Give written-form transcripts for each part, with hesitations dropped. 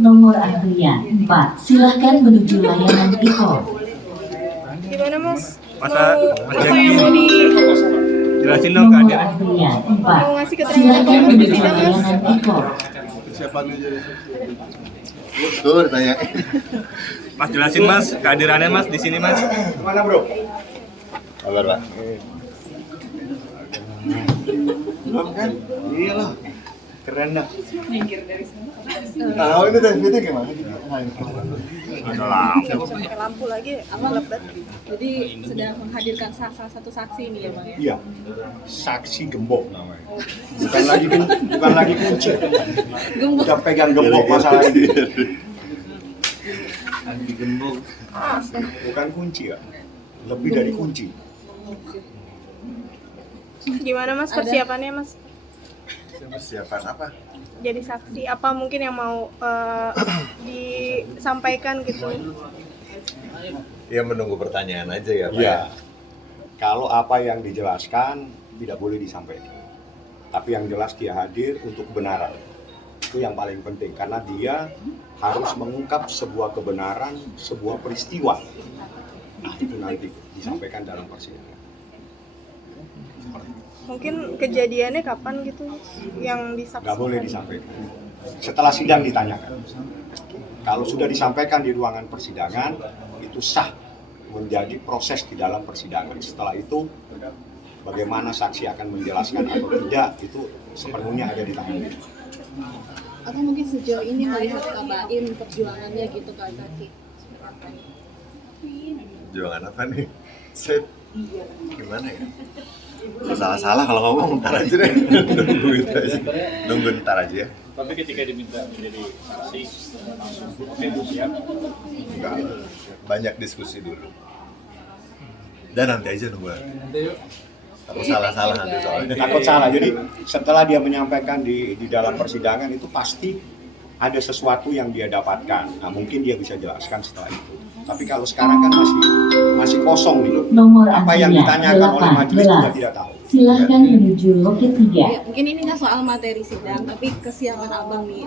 Nomor antrian 4, silahkan menuju layanan Iko. Gimana Mas? Apa yang mau Jelasin dong Nomor keadaannya. antrian 4, mau ngasih keterangan silahkan apa Mas di menuju sidang Mas? layanan Iko. Persiapannya jadi. Tuh ditanya. Mas jelasin Mas kehadirannya Mas di sini Mas. Mana bro? Kabar Pak. Belum kan? Iya lah. Keren dah. Nah, ini teh fitting gimana? Ada lampu. Pakai lampu lagi, lepet. Jadi sedang menghadirkan salah satu saksi ini ya Bang ya? Iya. Saksi gembok namanya. Bukan lagi kunci. Gembok. Udah pegang gembok masalah ini. Anti gembok. Bukan kunci ya. Lebih dari kunci. Gimana Mas persiapannya Mas? Persiapan apa? Jadi saksi apa mungkin yang mau disampaikan gitu? Ya menunggu pertanyaan aja ya Pak. Iya. Kalau apa yang dijelaskan tidak boleh disampaikan. Tapi yang jelas dia hadir untuk kebenaran. Itu yang paling penting karena dia harus mengungkap sebuah kebenaran, sebuah peristiwa. Nah, itu nanti disampaikan dalam persidangan. Mungkin kejadiannya kapan gitu yang disaksikan? Nggak boleh disampaikan. Setelah sidang ditanyakan. Kalau sudah disampaikan di ruangan persidangan, itu sah menjadi proses di dalam persidangan. Setelah itu, bagaimana saksi akan menjelaskan atau tidak, itu sepenuhnya ada di tangan dia. Atau mungkin sejauh ini melihat Kak Baim perjuangannya gitu Kak Tati? Jualan apa nih? Set. Gimana ya? Salah-salah kalau ngomong ntar aja deh. Nunggu itu aja. Nunggu ntar aja ya. Tapi ketika diminta menjadi saksi langsung oke Bu siap. Enggak. Banyak diskusi dulu. Dan nanti aja nunggu. Takut salah-salah nanti soalnya. Takut salah. Jadi setelah dia menyampaikan di dalam persidangan itu pasti ada sesuatu yang dia dapatkan. Nah, mungkin dia bisa jelaskan setelah itu. Tapi kalau sekarang kan masih kosong nih. Nomor Apa yang antrian ditanyakan oleh majelis juga 18, tidak tahu. silahkan menuju loket 3. Ya, mungkin ini nggak soal materi sidang, tapi kesiapan Abang nih.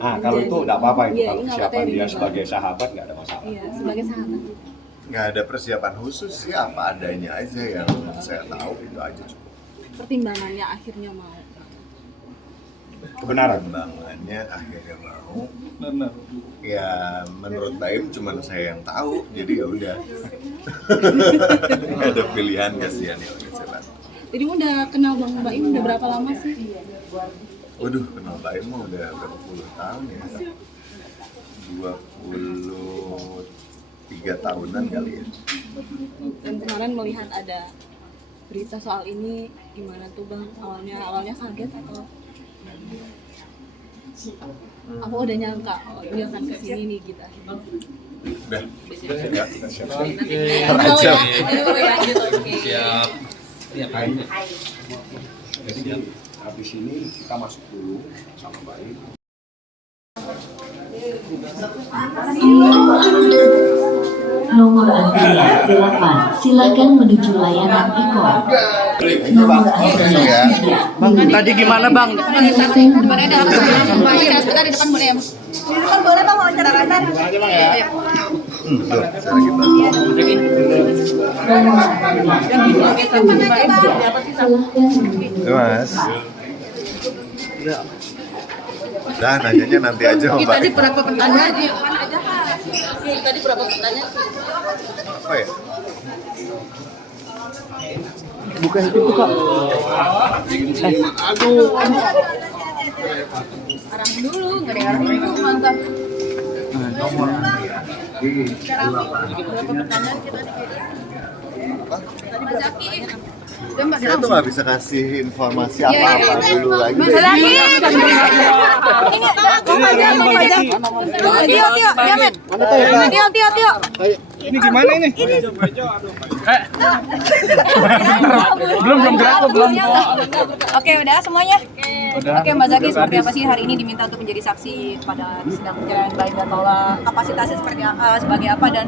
Nah, kalau itu tidak apa-apa itu. Iya, Kalau ini nggak kesiapan materi, dia Bang. sebagai sahabat nggak ada masalah. Iya, sebagai sahabat. Nggak ada persiapan khusus ya, apa adanya aja yang saya tahu itu aja cukup. Pertimbangannya akhirnya mau. Kebenaran. Perkembangannya akhirnya mau. Ya menurut Baim cuma saya yang tahu, jadi ya udah. Nggak ada pilihan, kasihan ya udah saya bantu. Jadi udah kenal Bang Baim udah berapa lama sih? Waduh, kenal Baim mah udah berapa puluh tahun ya. 23 tahunan kali ya. Dan kemarin melihat ada berita soal ini, gimana tuh Bang? Awalnya kaget atau apa udah nyangka dia akan kesini nih kita? Udah, ya, siap-siap. Siap. Jadi habis ini kita masuk dulu sama baik. Nomor antrian 8, silahkan menuju layanan Iko. Nomor antrian 3, Bang, tadi gimana Bang? Boleh ada Bang, sebentar di depan boleh ya Mas? Di depan boleh Bang wawancara sebentar. Tuh, cara kita. Mas. Dah, nanyanya nanti aja sama Pak. Tadi berapa pertanyaan? Tadi berapa pertanyaan? Apa ya? buka itu kok. Arang dulu, nggak ada arang dulu, mantap. Berapa pertanyaan kita dikirim? Tadi Mas Zaki. Udah Mbak, Saya tuh nggak bisa kasih informasi apa-apa dulu lagi. Mas Zaki. Ini aku pajak. Tio, Jamet. Tio. Ini gimana ini? Belum gerak kok, belum. Oke, udah semuanya? Oke, Mbak Zaki, seperti apa sih hari ini diminta untuk menjadi saksi pada sidang perceraian Baim dan Paula? Kapasitasnya sebagai apa dan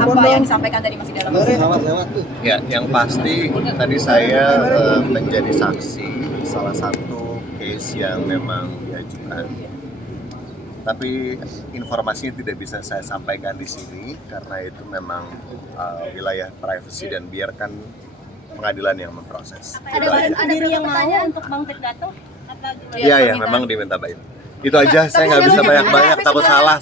apa yang disampaikan tadi masih dalam Ya, yang pasti tadi saya menjadi saksi salah satu case yang memang diajukan. Tapi informasinya tidak bisa saya sampaikan di sini karena itu memang wilayah privacy dan biarkan pengadilan yang memproses. Ada yang mau untuk Bang Tek datang? Iya, memang diminta Baim. Itu aja, saya nggak bisa banyak-banyak, takut salah.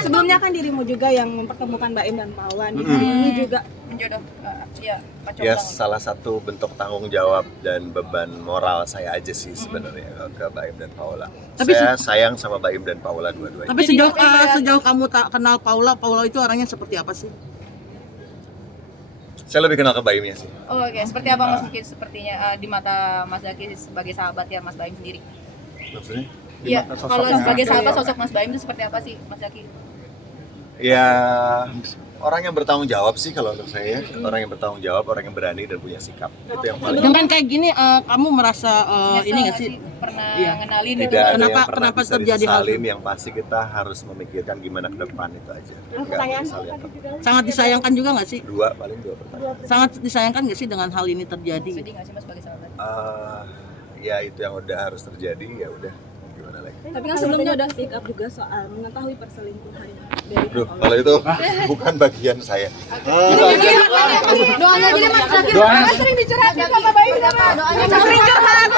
Sebelumnya kan dirimu juga yang mempertemukan Mbak Im dan Paula. Ini juga Menjodoh. Ya, salah satu bentuk tanggung jawab dan beban moral saya aja sih sebenarnya ke Baim dan Paula. Saya sayang sama Baim dan Paula dua-duanya. Tapi sejauh kamu tak kenal Paula itu orangnya seperti apa sih? Saya lebih kenal ke Baimnya sih. Oh, oke. Seperti apa Mas mungkin sepertinya di mata Mas Zaki sebagai sahabat ya Mas Baim sendiri? Maksudnya? Iya, kalau sebagai sahabat sosok Mas Baim itu seperti apa sih Mas Zaki? Ya, orang yang bertanggung jawab sih kalau untuk saya. Orang yang bertanggung jawab, orang yang berani dan punya sikap. Itu yang paling. Dengan kayak gini kamu merasa Nyesel ini nggak nggak sih? Pernah Iya. ngenalin Tidak gitu? ada yang pernah Kenapa bisa terjadi hal disesalin, itu? yang pasti kita harus memikirkan gimana ke depan itu aja. Nggak menyesal ya. Sangat disayangkan juga nggak sih? Dua pertanyaan. Sangat disayangkan nggak sih dengan hal ini terjadi? Sedih nggak sih Mas sebagai sahabat? Ya itu yang udah harus terjadi, ya udah gimana lagi. tapi kan sebelumnya udah speak up juga soal mengetahui perselingkuhan dari Duh, kalau itu bukan bagian saya. Doanya gini Mas Zaki. Mas sering dicurhatin sama Baim sama doanya sering curhat.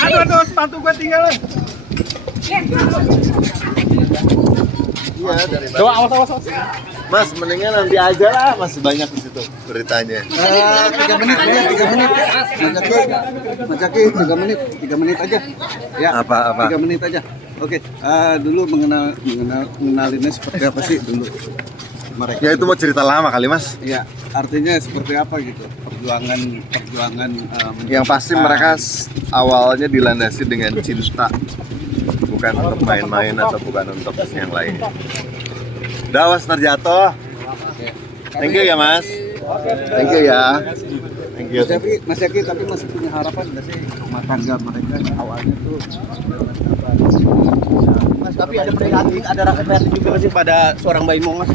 Aduh, sepatu gua tinggal. Iya, dari Coba awas. Mas, mendingan nanti aja lah, masih banyak di situ beritanya. 3 menit aja, 3 menit. Mas Zaki, 3 menit aja. Ya. Apa? 3 menit aja. Oke, dulu mengenalinnya seperti apa sih dulu mereka? Ya itu mau cerita lama kali, Mas. Ya, artinya seperti apa gitu? Perjuangan Yang pasti mereka awalnya dilandasi dengan cinta, bukan untuk main-main atau bukan untuk yang lain. Dawas terjatuh. Thank you ya Mas. Thank you ya. Thank you. Mas Zaki, tapi masih punya harapan nggak sih rumah tangga mereka awalnya tuh? Mas, tapi ada rasa prihatin juga sih pada seorang Baim Mas.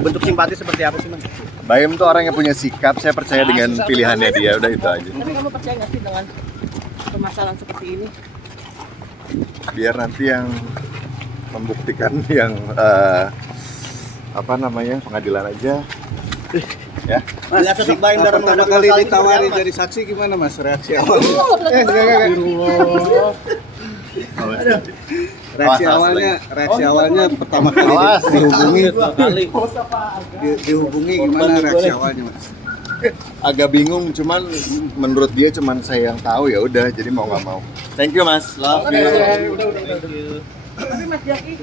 Bentuk simpati seperti apa sih Mas? Baim tuh orang yang punya sikap, saya percaya dengan pilihannya dia, udah itu aja. Tapi kamu percaya nggak sih dengan permasalahan seperti ini? Biar nanti yang membuktikan yang pengadilan aja. Ya. Mas, pertama kali ditawari jadi saksi gimana Mas reaksi awalnya? Reaksi awalnya pertama kali dihubungi gimana reaksi awalnya Mas? Agak bingung, cuman menurut dia cuman saya yang tahu, ya udah, jadi mau nggak mau. Thank you Mas, love you. Tapi Mas Zaki